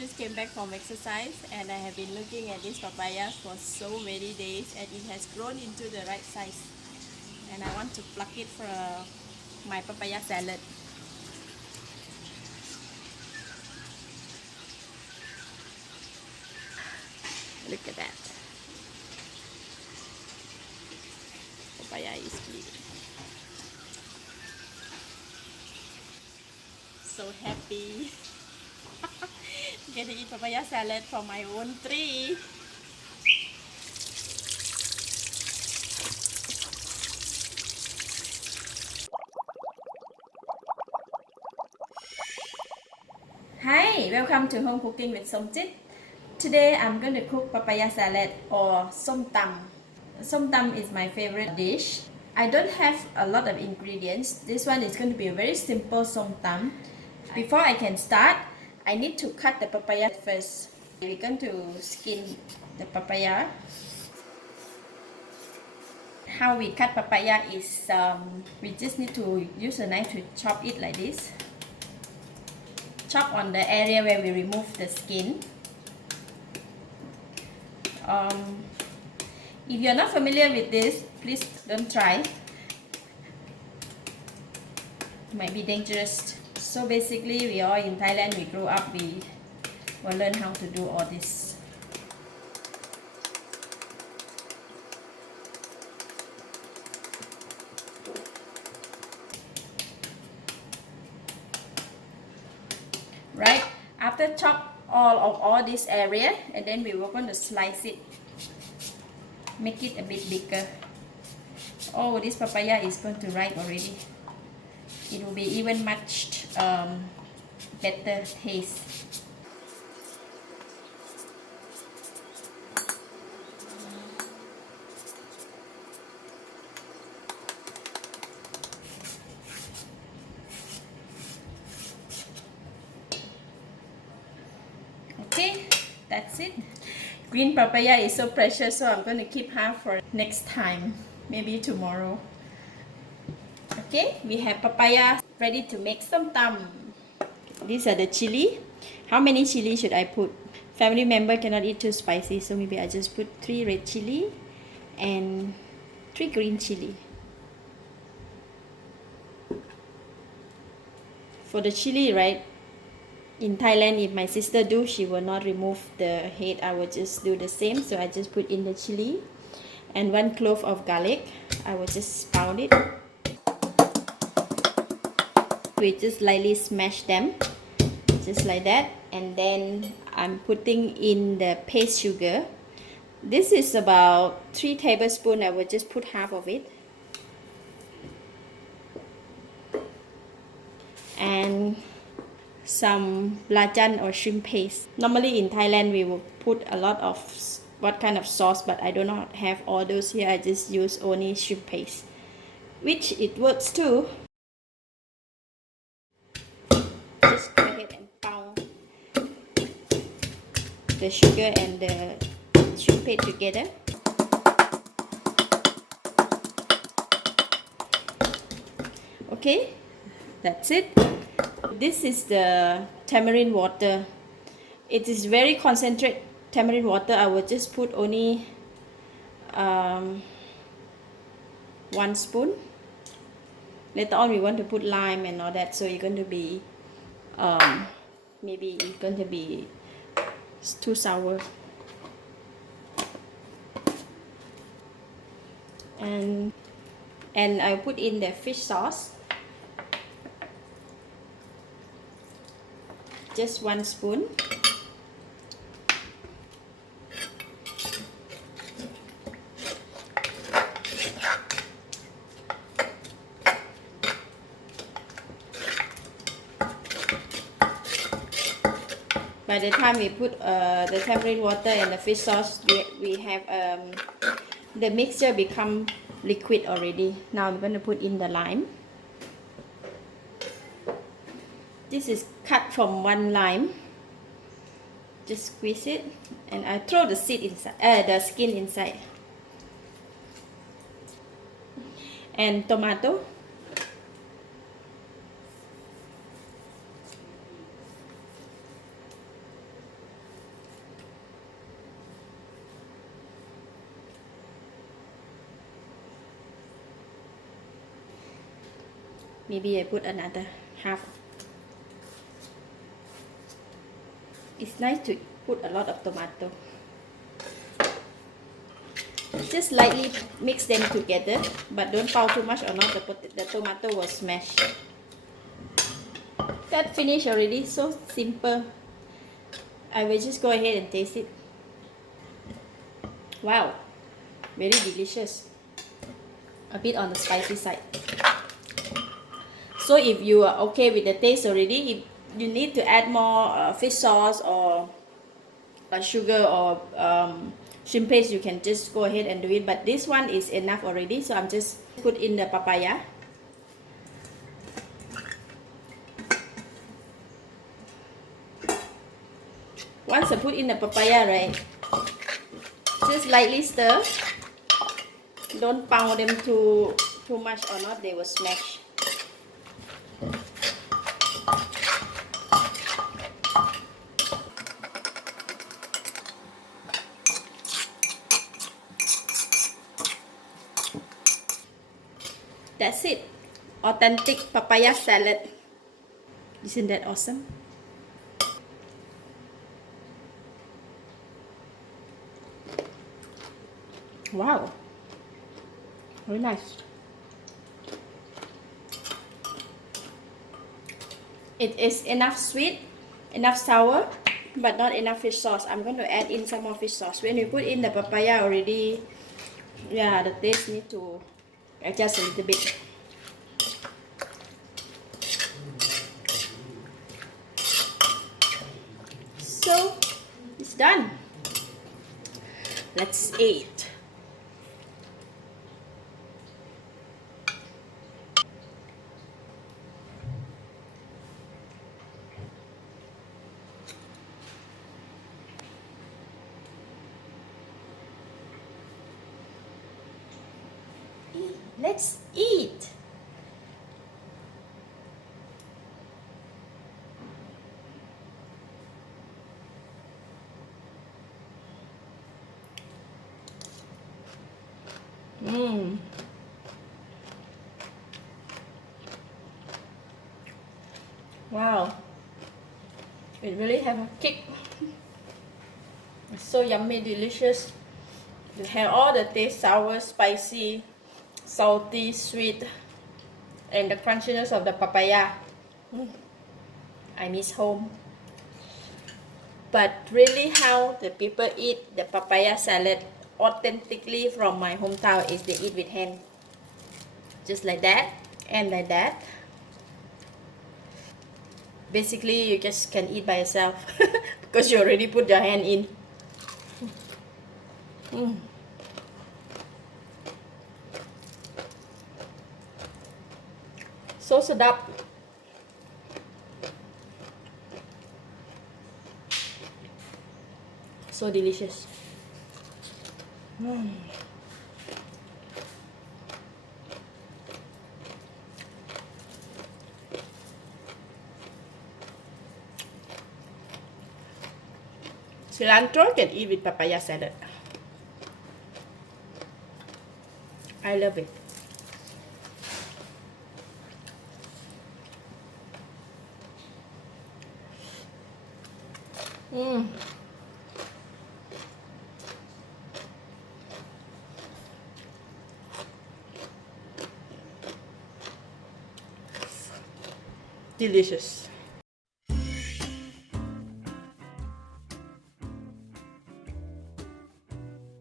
just came back from exercise and I have been looking at these papayas for so many days and it has grown into the right size. And I want to pluck it for my papaya salad. Look at that. Papaya is bleeding. So happy. Get to eat papaya salad from my own tree. Hi, welcome to Home Cooking with Somtam. Today I'm going to cook papaya salad or Somtam. Somtam is my favorite dish. I don't have a lot of ingredients. This one is going to be a very simple Somtam. Before I can start, I need to cut the papaya first. We're going to skin the papaya. How we cut papaya is we just need to use a knife to chop it like this. Chop on the area where we remove the skin. If you're not familiar with this, please don't try. It might be dangerous. So basically, we are in Thailand, we grew up, we will learn how to do all this. Right, after chop all this area, and then we were going to slice it, make it a bit bigger. Oh, this papaya is going to ripe already. It will be even much better taste. Okay, that's it. Green papaya is so precious, so I'm going to keep half for next time, maybe tomorrow. Okay, we have papaya ready to make somtam. These are the chili. How many chili should I put? Family member cannot eat too spicy, so maybe I just put 3 red chili and 3 green chili. For the chili, right, in Thailand, if my sister do, she will not remove the head. I will just do the same. So I just put in the chili and 1 clove of garlic. I will just pound it. We just lightly smash them, just like that. And then I'm putting in the paste sugar. This is about 3 tablespoons. I will just put half of it. And some belacan or shrimp paste. Normally in Thailand we will put a lot of what kind of sauce, but I do not have all those here. I just use only shrimp paste, which it works too. Just go ahead and pound the sugar and the shrimp paste together. Okay, that's it. This is the tamarind water. It is very concentrated tamarind water. I will just put only 1 spoon. Later on we want to put lime and all that, so it's going to be maybe it's going to be too sour. And I put in the fish sauce. Just 1 spoon. By the time we put the tamarind water and the fish sauce, we have the mixture become liquid already. Now I'm going to put in the lime. This is cut from 1 lime. Just squeeze it, and I throw the seed inside, the skin inside. And tomato. Maybe I put another half. It's nice to put a lot of tomato. Just lightly mix them together, but don't pound too much or not the tomato will smash. That finished already, so simple. I will just go ahead and taste it. Wow, very delicious. A bit on the spicy side. So if you are okay with the taste already, if you need to add more fish sauce or sugar or shrimp paste, you can just go ahead and do it, but this one is enough already, so I'm just put in the papaya. Once I put in the papaya, right, just lightly stir. Don't pound them too much or not they will smash. That's it. Authentic papaya salad. Isn't that awesome? Wow. Very nice. It is enough sweet, enough sour, but not enough fish sauce. I'm going to add in some more fish sauce. When you put in the papaya already, yeah, the taste need to adjust a little bit. So it's done. Let's eat. Let's eat. Wow, it really have a kick. It's so yummy, delicious. You have all the taste, sour, spicy, salty, sweet, and the crunchiness of the papaya. I miss home. But really how the people eat the papaya salad authentically from my hometown is they eat with hand. Just like that and like that. Basically you just can eat by yourself because you already put your hand in. So sedap. So delicious. Cilantro can eat with papaya salad. I love it. Delicious.